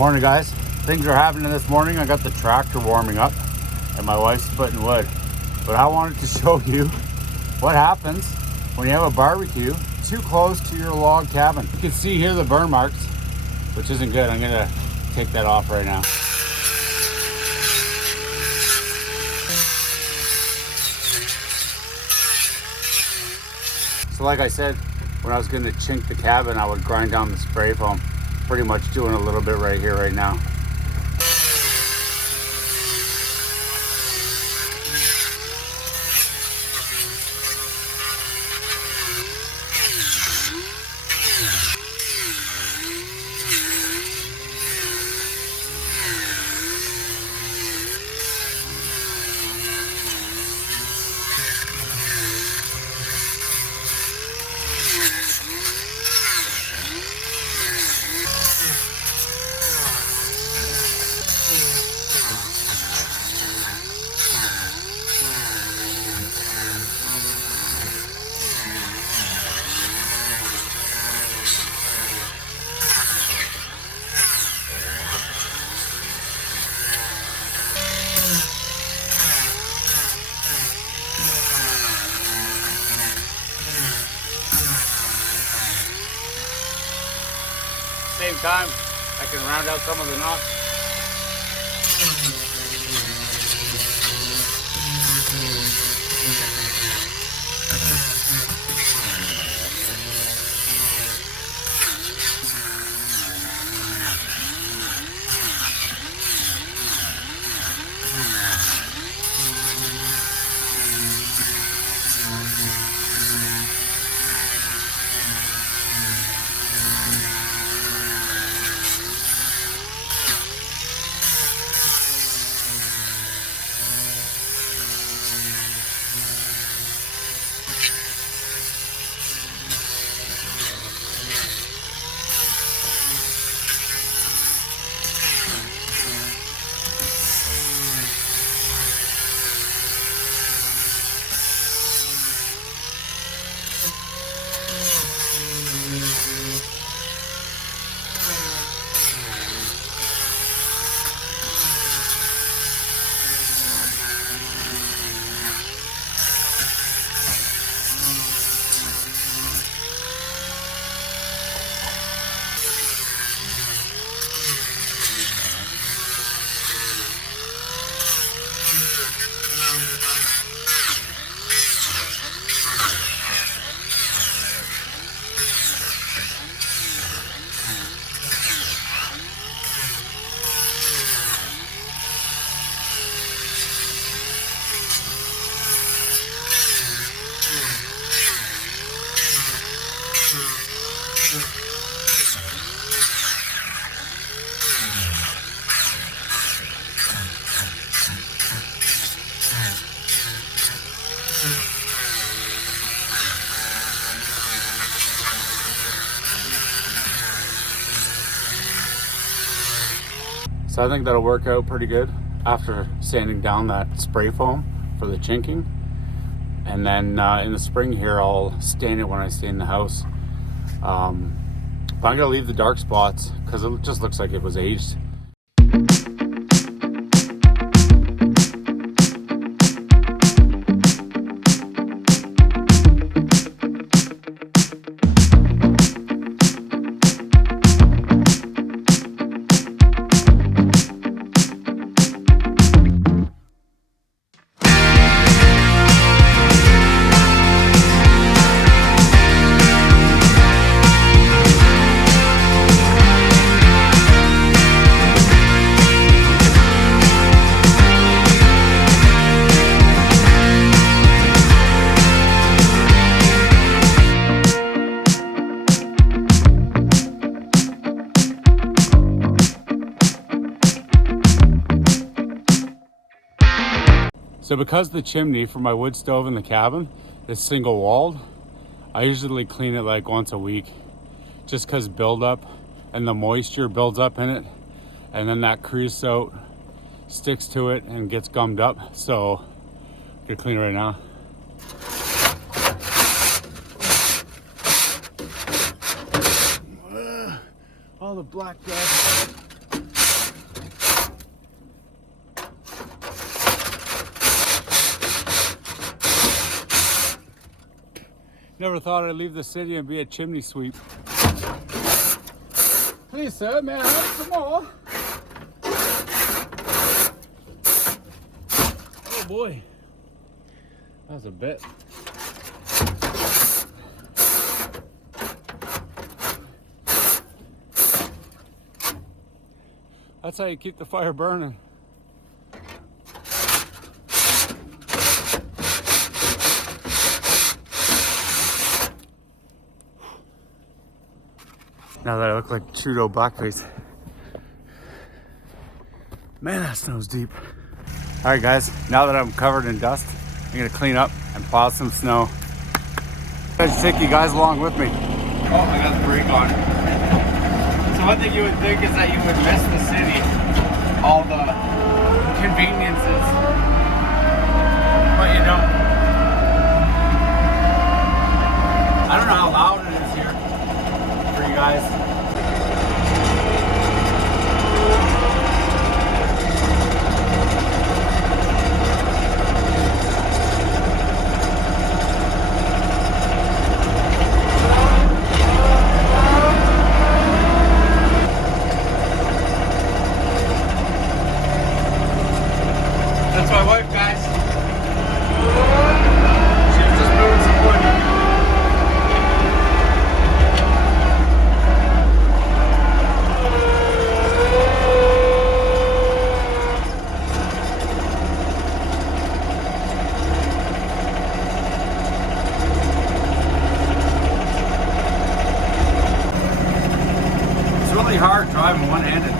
Morning, guys. Things are happening this morning. I got the tractor warming up and my wife's splitting wood. But I wanted to show you what happens when you have a barbecue too close to your log cabin. You can see here the burn marks, which isn't good. I'm gonna take that off right now. So like I said, when I was gonna chink the cabin, I would grind down the spray foam. Pretty much doing a little bit right here, right now. Same time, I can round out some of the knots. So I think that'll work out pretty good after sanding down that spray foam for the chinking. And then in the spring here, I'll stain it when I stain the house. But I'm gonna leave the dark spots because it just looks like it was aged. So because the chimney for my wood stove in the cabin is single walled, I usually clean it like once a week, just because buildup and the moisture builds up in it, and then that creosote sticks to it and gets gummed up. So I'm gonna clean it right now. All the black dust. Never thought I'd leave the city and be a chimney sweep. Please, sir, may I have some more? Oh boy, that was a bit. That's how you keep the fire burning. Now that I look like Trudeau blackface. Man, that snow's deep. All right, guys, now that I'm covered in dust, I'm gonna clean up and plow some snow. I should take you guys along with me. Oh, I got the brake on. So one thing you would think is that you would miss the city, all the conveniences, but you don't. I don't know how loud it is here for you guys. That's my wife, guys. She was just moving some wood. It's really hard driving one-handed.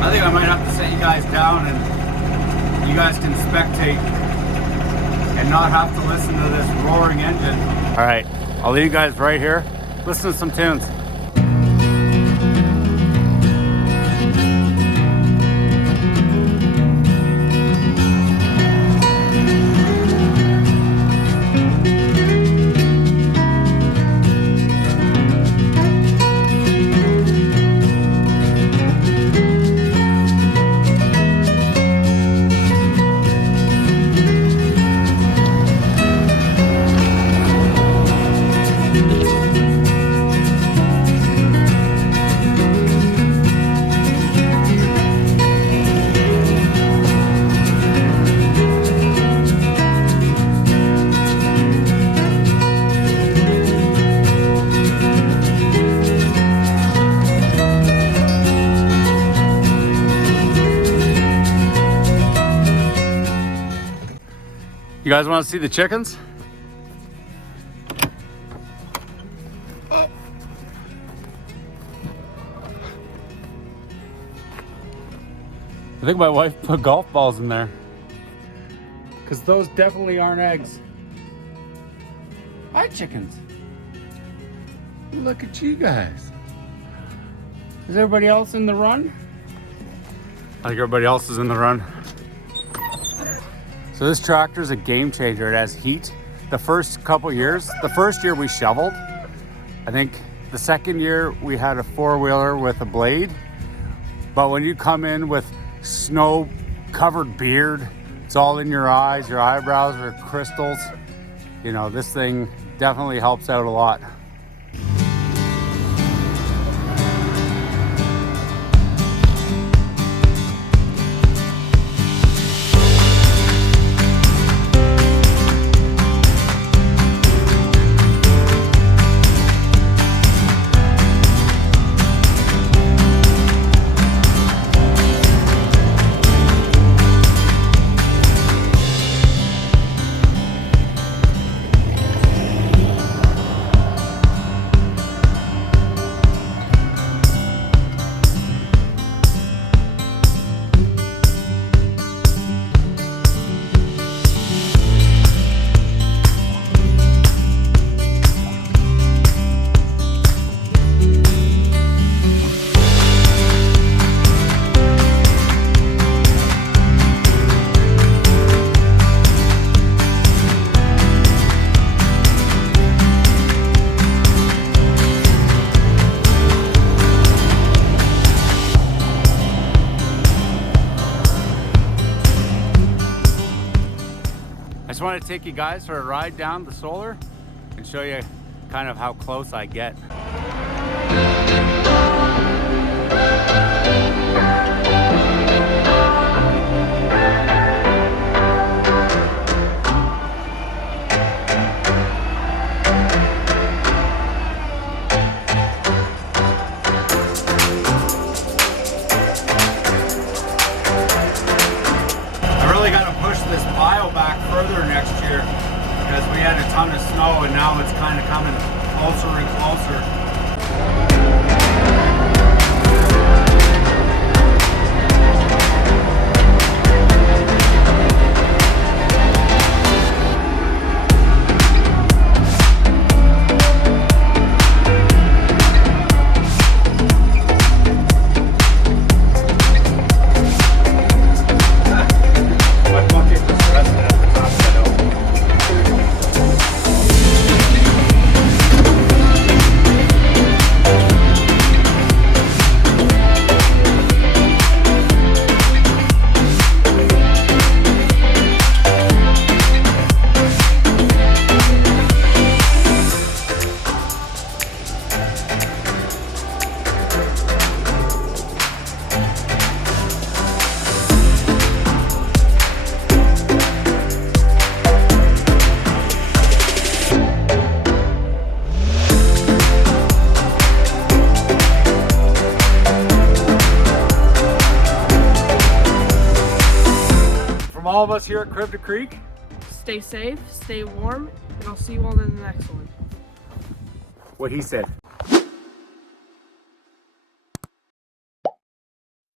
I think I might have to set you guys down and you guys can spectate and not have to listen to this roaring engine. All right, I'll leave you guys right here. Listen to some tunes. You guys want to see the chickens? I think my wife put golf balls in there. Because those definitely aren't eggs. Hi, chickens. Look at you guys. Is everybody else in the run? I think everybody else is in the run. So this tractor is a game changer. It has heat. The first couple years, the first year we shoveled. I think the second year we had a four-wheeler with a blade. But when you come in with snow-covered beard, it's all in your eyes, your eyebrows are crystals. You know, this thing definitely helps out a lot. I just want to take you guys for a ride down the solar and show you kind of how close I get. This pile back further next year because we had a ton of snow and now it's kind of coming closer and closer. All of us here at Crib to Creek, stay safe, stay warm, and I'll see you all in the next one. What he said.